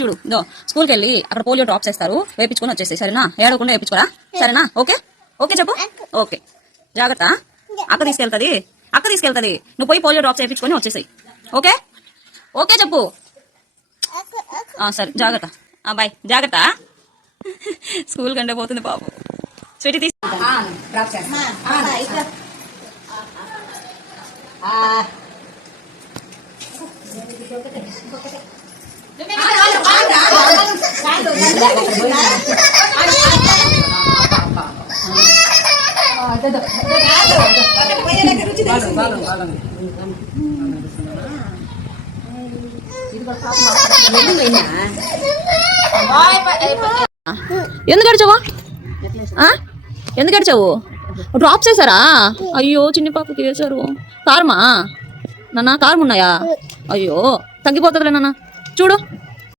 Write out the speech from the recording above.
చూడు దో స్కూల్కి వెళ్ళి అక్కడ పోలియో డ్రాప్స్ వేస్తారు, వేయించుకొని వచ్చేసి సరేనా, ఏడవకుండా వేయించుకోరా సరేనా. ఓకే ఓకే చెప్పు. ఓకే జాగ్రత్త, అక్క తీసుకెళ్తుంది, నువ్వు పోయి పోలియో డ్రాప్స్ వేయించుకొని వచ్చేసాయి. ఓకే ఓకే చెప్పు. సరే జాగ్రత్త, బాయ్ జాగ్రత్త. స్కూల్ కంటే పోతుంది బాబు. స్వీటీ తీసుకుంటా. ఎందుకు అడిచావా, ఎందుకు అడిచావు? డ్రాప్స్ వేసారా? అయ్యో చిన్ని పాపకి వేశారు. కారమా నాన్న, కారం ఉన్నాయా? అయ్యో తగ్గిపోతుందిలే నాన్న, చూడు